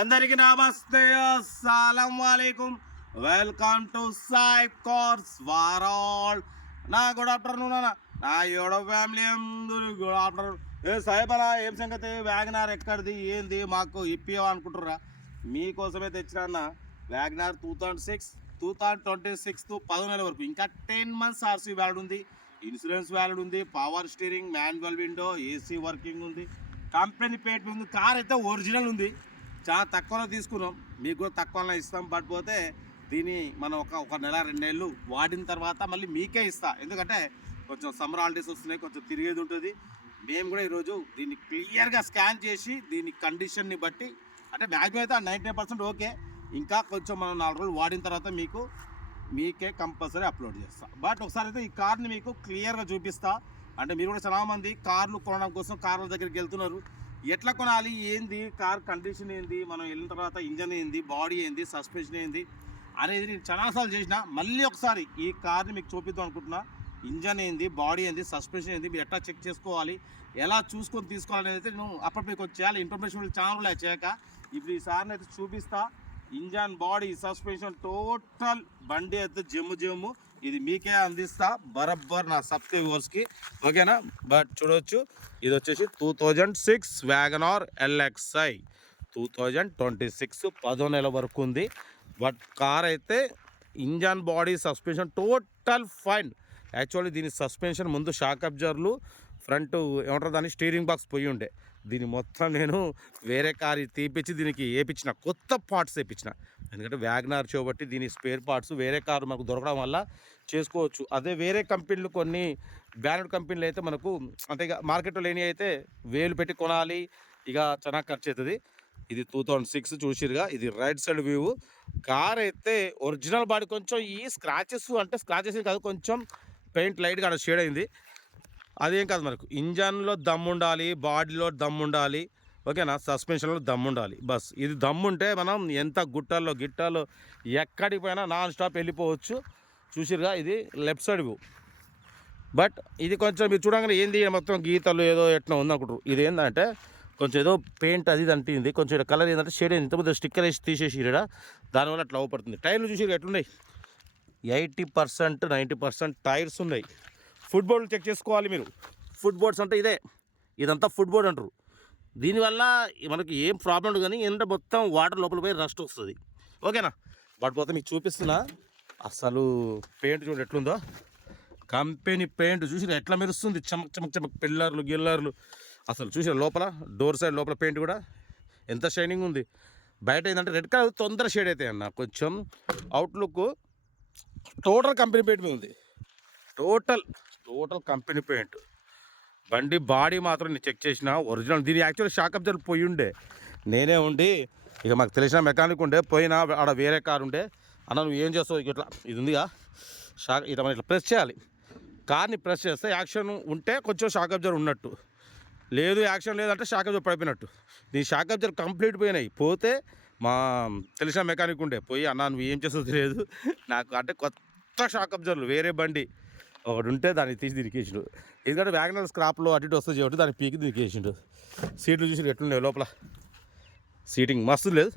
అందరికి నమస్తే, అస్సలం వాలేకుమ్. వెల్కమ్ టు సాయి కార్స్ వారాల్. గుడ్ ఆఫ్టర్నూన్ అన్న. నా ఏడో ఫ్యామిలీ అందరూ గుడ్ ఆఫ్టర్నూన్. సాయిబ్ అన్న, ఏం సంగతి? వ్యాగనార్ ఎక్కడిది ఏంది? మాకు ఇప్పియనుకుంటుర్రా? మీకోసమే తెచ్చినా అన్న. వ్యాగనార్ 2026 10 నెలల వరకు, ఇంకా 10 months ఆర్సీ వ్యాలిడ్ ఉంది, ఇన్సూరెన్స్ వ్యాలిడ్ ఉంది, power steering, manual window, AC working ఉంది, కంపెనీ పేట్ ఉంది. కార్ అయితే ఒరిజినల్ ఉంది. చాలా తక్కువలో తీసుకున్నాం, మీకు కూడా తక్కువలో ఇస్తాం. బట్ పోతే దీన్ని మనం ఒక నెల 2 నెలలు వాడిన తర్వాత మళ్ళీ మీకే ఇస్తా. ఎందుకంటే కొంచెం సమ్మర్ హాలిడేస్ వస్తున్నాయి, కొంచెం తిరిగేది ఉంటుంది. మేము కూడా ఈరోజు దీన్ని క్లియర్గా స్కాన్ చేసి దీని కండిషన్ని బట్టి, అంటే మ్యాక్సిమం అయితే 99% ఓకే, ఇంకా కొంచెం మనం 4 రోజులు వాడిన తర్వాత మీకే కంపల్సరీ అప్లోడ్ చేస్తా. బట్ ఒకసారి అయితే ఈ కార్ని మీకు క్లియర్గా చూపిస్తా. అంటే మీరు కూడా చాలామంది కార్లు కొనడం కోసం కార్ల దగ్గరికి వెళ్తున్నారు. ఎట్లా కొనాలి, ఏంది కార్ కండిషన్ ఏంది, మనం వెళ్ళిన తర్వాత ఇంజన్ ఏంది, బాడీ ఏంది, సస్పెన్షన్ ఏంది అనేది నేను చాలాసార్లు చేసిన. మళ్ళీ ఒకసారి ఈ కార్ని మీకు చూపిద్దాం అనుకుంటున్నా. ఇంజన్ ఏంది, బాడీ ఏంది, సస్పెన్షన్ ఏంది, మీరు ఎట్లా చెక్ చేసుకోవాలి, ఎలా చూసుకొని తీసుకోవాలనేది అయితే నేను అప్పటికి కొంచెం చేయాలి. ఇన్ఫర్మేషన్ ఛానల్ చేయక ఇప్పుడు ఈ సార్ని అయితే చూపిస్తా. ఇంజన్, బాడీ, సస్పెన్షన్, టోటల్ బండి అయితే జమ్ము ఇది మీకే అందిస్తా బరబ్బర్ నా సబ్స్క్రైబర్స్కి, ఓకేనా? బట్ చూడవచ్చు, ఇది వచ్చేసి 2006 వ్యాగనార్ LXi 2026 10 నెలల వరకు ఉంది. బట్ కార్ అయితే engine, body, suspension total fine. Actually దీని సస్పెన్షన్ ముందు షాక్ అబ్జర్వర్లు, ఫ్రంట్ ఏమంటారు దాన్ని, స్టీరింగ్ బాక్స్ పోయి ఉండే. దీన్ని మొత్తం నేను వేరే కార్ తీపిచ్చి దీనికి వేయించిన, కొత్త పార్ట్స్ వేయించిన. ఎందుకంటే వ్యాగనార్ చూబట్టి దీని స్పేర్ పార్ట్స్ వేరే కారు మనకు దొరకడం వల్ల చేసుకోవచ్చు. అదే వేరే కంపెనీలు, కొన్ని బ్రాండెడ్ కంపెనీలు అయితే మనకు, అంటే ఇక మార్కెట్లో లేని అయితే వేలు పెట్టి కొనాలి, ఇక చాలా ఖర్చు అవుతుంది. ఇది 2006 చూసిరుగా, ఇది రైట్ సైడ్ వ్యూ. కార్ అయితే ఒరిజినల్ బాడీ. కొంచెం ఈ స్క్రాచెస్, అంటే స్క్రాచెస్ కాదు, కొంచెం పెయింట్ లైట్గా అక్కడ షేడ్ అయింది. అదేం కాదు, మనకు ఇంజన్లో దమ్ము ఉండాలి, బాడీలో దమ్ము ఉండాలి, ఓకేనా? సస్పెన్షన్లో దమ్ము ఉండాలి. బస్ ఇది దమ్ముంటే మనం ఎంత గిట్టాల్లో ఎక్కడికి పోయినా నాన్ స్టాప్ వెళ్ళిపోవచ్చు. చూసిరుగా, ఇది లెఫ్ట్ సైడ్ వ్యూ. బట్ ఇది కొంచెం మీరు చూడగానే ఏంది మొత్తం గీతలు ఏదో ఎట్లా ఉందనుకుంటారు. ఇది ఏంటంటే కొంచెం ఏదో పెయింట్ అది అంటింది, కొంచెం కలర్ ఏంటంటే షేడ్ అయింది. ఇంతకుముందు స్టిక్కర్ వేసి తీసేసి దానివల్ల అట్లా అవపడుతుంది. టైర్లు చూసి ఎట్లున్నాయి, 80% 90% టైర్స్ ఉన్నాయి. ఫుట్ బోర్డులు చెక్ చేసుకోవాలి మీరు. ఫుట్ బోర్డ్స్ అంటే ఇదంతా ఫుట్ బోర్డ్ అంటారు. దీనివల్ల మనకి ఏం ప్రాబ్లం ఉండదు, కానీ ఏంటంటే మొత్తం వాటర్ లోపల పోయి రస్ట్ వస్తుంది, ఓకేనా? బట్ పోతే మీకు చూపిస్తున్నా. అసలు పెయింట్ చూడండి ఎట్లుందో, కంపెనీ పెయింట్ చూసి ఎట్లా మెరుస్తుంది, చమక్ పిల్లర్లు గిల్లర్లు. అసలు చూసిన లోపల డోర్ సైడ్ లోపల పెయింట్ కూడా ఎంత షైనింగ్ ఉంది. బయట ఏంటంటే రెడ్ కలర్ తొందర షేడ్ అవుతాయి అన్న. కొంచెం అవుట్లుక్ టోటల్ కంపెనీ పెయింట్ మీద ఉంది. Total company paint. బండి బాడీ మాత్రం నేను చెక్ చేసిన ఒరిజినల్. దీని యాక్చువల్లీ షాక్ అబ్జర్వర్ పోయి ఉండే, నేనే ఉండి ఇక మాకు తెలిసిన మెకానిక్ ఉండే, పోయినా ఆడ వేరే కారు ఉండే. అన్న నువ్వు ఏం చేస్తావు, ఇట్లా ఇది ఉందిగా షాక్, ఇట్లా మనం ఇట్లా ప్రెస్ చేయాలి. కార్ని ప్రెస్ చేస్తే యాక్షన్ ఉంటే కొంచెం షాక్ అబ్జర్వర్ ఉన్నట్టు, లేదు యాక్షన్ లేదంటే షాక్ అబ్జర్వర్ పడిపోయినట్టు. దీని షాక్ అబ్జర్వర్ కంప్లీట్ పోయినాయి. పోతే మా తెలిసిన మెకానిక్ ఉండే, పోయి అన్న నువ్వు ఏం చేస్తావు తెలియదు నాకు, అంటే కొత్త షాక్ అబ్జర్వర్లు వేరే బండి ఒకటి ఉంటే దాన్ని తీసి దీనికి వేసిండు. ఎందుకంటే వ్యాగనర్ స్క్రాప్లో అటు ఇటు వస్తుంది కాబట్టి దాన్ని పీకి దీనికి వేసిండు. సీట్లు చూసి ఎట్లున్నాయి లోపల, సీటింగ్ మస్తు లేదు,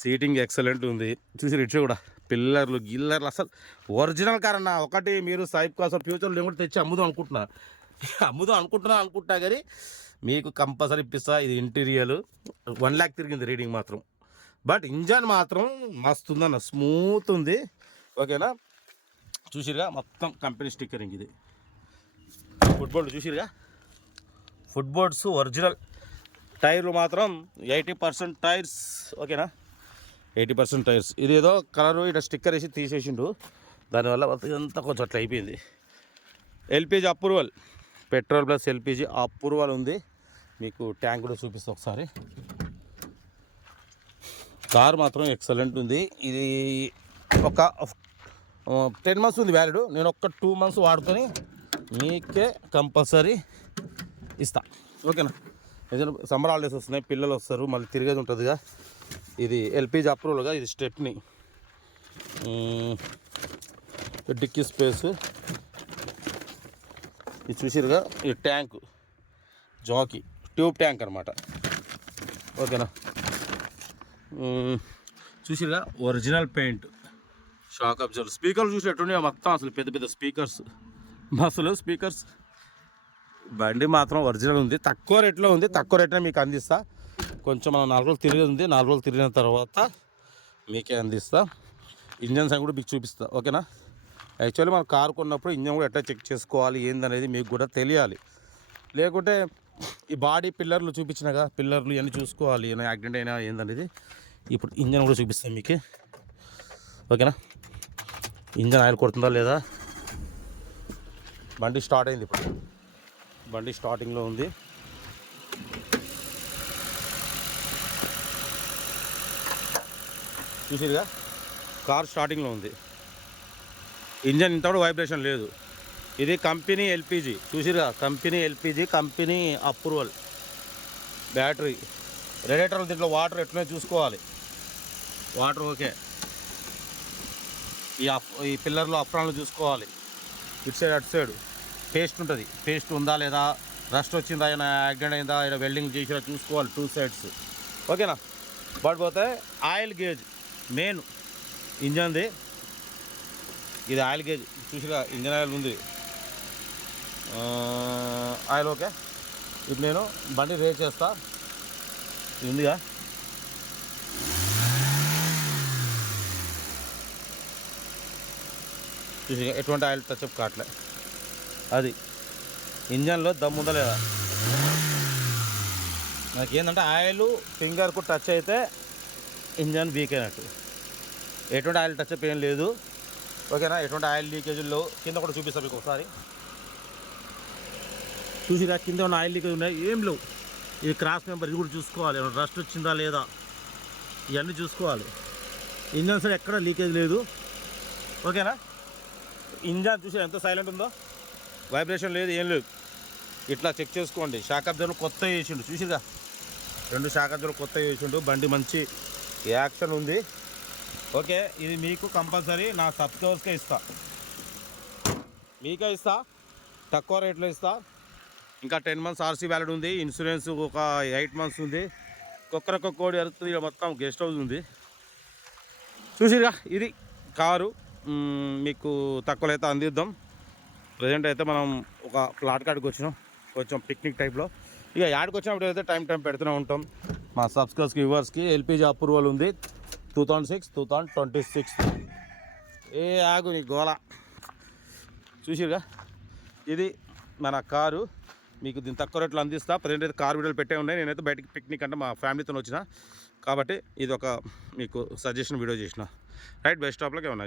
సీటింగ్ ఎక్సలెంట్ ఉంది. చూసి ఇటు కూడా పిల్లర్లు గిల్లర్లు అసలు ఒరిజినల్ కార్ అన్న. ఒకటి మీరు సాయిబ్ కోసం ఫ్యూచర్లో నేను కూడా తెచ్చి అమ్ముదాం అనుకుంటున్నా కానీ మీకు కంపల్సరీ ఇప్పిస్తా. ఇది ఇంటీరియర్ 1 lakh తిరిగింది రీడింగ్ మాత్రం. బట్ ఇంజన్ మాత్రం మస్తు ఉందన్న, స్మూత్ ఉంది, ఓకేనా? చూసిరుగా మొత్తం కంపెనీ స్టిక్కరింగ్. ఇది ఫుట్ బోర్డు చూసిరుగా, ఫుట్ బోర్డ్స్ ఒరిజినల్. టైర్లు మాత్రం 80% టైర్స్, ఓకేనా? 80% టైర్స్. ఇది ఏదో కలరు ఇట్లా స్టిక్కర్ వేసి తీసేసిండు, దానివల్ల ఇదంతా కొంచెం అట్లా అయిపోయింది. LPG approval, petrol plus LPG approval ఉంది. మీకు ట్యాంక్ కూడా చూపిస్తా ఒకసారి. కార్ మాత్రం ఎక్సలెంట్ ఉంది. ఇది ఒక 10 months ఉంది వ్యాలిడ్. నేను ఒక 2 months వాడుకొని మీకే కంపల్సరీ ఇస్తా, ఓకేనా? ఏదైనా సమ్మర్ హాలిడేస్ వస్తున్నాయి, పిల్లలు వస్తారు, మళ్ళీ తిరిగేది ఉంటుందిగా. ఇది LPG అప్రూవల్గా, ఇది స్టెప్ని, డిక్కీ స్పేస్, ఇది చూసిరుగా. ఈ ట్యాంక్ జాకీ ట్యూబ్ ట్యాంక్ అనమాట, ఓకేనా? చూసిగా ఒరిజినల్ పెయింట్, షాక్ అబ్జర్వర్, స్పీకర్లు చూసేటట్టున్నాయి మొత్తం, అసలు పెద్ద పెద్ద స్పీకర్స్, బస్సులు స్పీకర్స్. బండి మాత్రం ఒరిజినల్ ఉంది, తక్కువ రేట్లో ఉంది, తక్కువ రేట్నే మీకు అందిస్తా. కొంచెం మనం 4 రోజులు తిరిగి ఉంది, 4 రోజులు తిరిగిన తర్వాత మీకే అందిస్తా. ఇంజన్ సైన్ కూడా మీకు చూపిస్తా, ఓకేనా. యాక్చువల్లీ మనం కారు కొన్నప్పుడు ఇంజన్ కూడా ఎట్లా చెక్ చేసుకోవాలి ఏందనేది మీకు కూడా తెలియాలి. లేకుంటే ఈ బాడీ పిల్లర్లు చూపించినాగా, పిల్లర్లు ఇవన్నీ చూసుకోవాలి, ఏమైనా యాక్సిడెంట్ అయినా ఏందనేది. ఇప్పుడు ఇంజన్ కూడా చూపిస్తాను మీకు, ఓకేనా. ఇంజన్ ఆయిల్ కొడుతుందా లేదా. బండి స్టార్ట్ అయింది, ఇప్పుడు బండి స్టార్టింగ్లో ఉంది. చూసిరుగా కార్ స్టార్టింగ్లో ఉంది. ఇంజన్ ఇంత కూడా వైబ్రేషన్ లేదు. ఇది కంపెనీ ఎల్పిజి, చూసిరుగా company LPG, company approval. Battery, రేడియేటర్లు దీంట్లో వాటర్ ఎట్లనే చూసుకోవాలి, వాటర్ ఓకే. ఈ పిల్లర్లో అప్రాన్లు చూసుకోవాలి, ఇటు సైడ్ అటు సైడ్ పేస్ట్ ఉంటుంది, పేస్ట్ ఉందా లేదా, రస్ట్ వచ్చిందా, అయినా యాక్సిడెంట్ అయిందా, అయినా వెల్డింగ్ చేసినా చూసుకోవాలి 2 సైడ్స్, ఓకేనా. బట్ పోతే ఆయిల్ గేజ్ మెయిన్ ఇంజన్ది, ఇది ఆయిల్ గేజ్ చూసిగా, ఇంజన్ ఆయిల్ ఉంది, ఆయిల్ ఓకే. ఇప్పుడు నేను బండి రేస్ చేస్తా, ఇది ఉందిగా, చూసిగా ఎటువంటి ఆయిల్ టచ్అప్ కావట్లే. అది ఇంజన్లో దమ్ముందా లేదా. నాకు ఏంటంటే ఆయిల్ ఫింగర్కు టచ్ అయితే ఇంజన్ వీక్ అయినట్టు, ఎటువంటి ఆయిల్ టచ్అప్ ఏం లేదు, ఓకేనా. ఎటువంటి ఆయిల్ లీకేజీలు కింద కూడా చూపిస్తాను మీకు ఒకసారి. చూసిరా కింద ఉన్న ఆయిల్ లీకేజ్ ఉన్నాయి, ఏం లేవు. ఇది క్రాస్ మెంబర్, ఇది కూడా చూసుకోవాలి, రస్ట్ వచ్చిందా లేదా, ఇవన్నీ చూసుకోవాలి. ఇంజన్ సైడ్ ఎక్కడ లీకేజ్ లేదు, ఓకేనా. ఇంజన్ చూసి ఎంత సైలెంట్ ఉందో, వైబ్రేషన్ లేదు, ఏం లేదు. ఇట్లా చెక్ చేసుకోండి. షాక్ అబ్జర్వర్ కొత్త వేసిండు, చూసిగా 2 షాక్ అబ్జర్వర్ కొత్త వేసిండు. బండి మంచి యాక్షన్ ఉంది, ఓకే. ఇది మీకు కంపల్సరీ నా సబ్స్క్రైబర్స్కే ఇస్తా, మీకే ఇస్తా, తక్కువ రేట్లో ఇస్తా. ఇంకా 10 మంత్స్ ఆర్సీ వ్యాలిడ్ ఉంది, ఇన్సూరెన్స్ ఒక 8 మంత్స్ ఉంది. ఒక్కొక్క కోడి అరుతుంది, మొత్తం గెస్ట్ హౌస్ ఉంది. చూసిగా ఇది కారు మీకు తక్కువలో అయితే అందిద్దాం. ప్రజెంట్ అయితే మనం ఒక ప్లాట్ కాడికి వచ్చినాం, కొంచెం పిక్నిక్ టైప్లో. ఇక యాడికి వచ్చినప్పుడు అయితే టైం పెడుతూనే ఉంటాం. మా సబ్స్క్రైబర్స్కి వ్యూవర్స్కి ఎల్పిజి అప్రూవల్ ఉంది 2006, 2026. ఏ ఆగు నీ గోల. చూసిరుగా ఇది మన కారు, మీకు దీని తక్కువ రేట్లో అందిస్తా. ప్రజెంట్ అయితే కార్ వీడియోలు పెట్టే ఉన్నాయి. నేనైతే బయటికి పిక్నిక్ అంటే మా ఫ్యామిలీతో వచ్చిన కాబట్టి ఇది ఒక మీకు సజెషన్ వీడియో చేసిన. రైట్, బెస్ట్ స్టాప్లోకి ఏమన్నా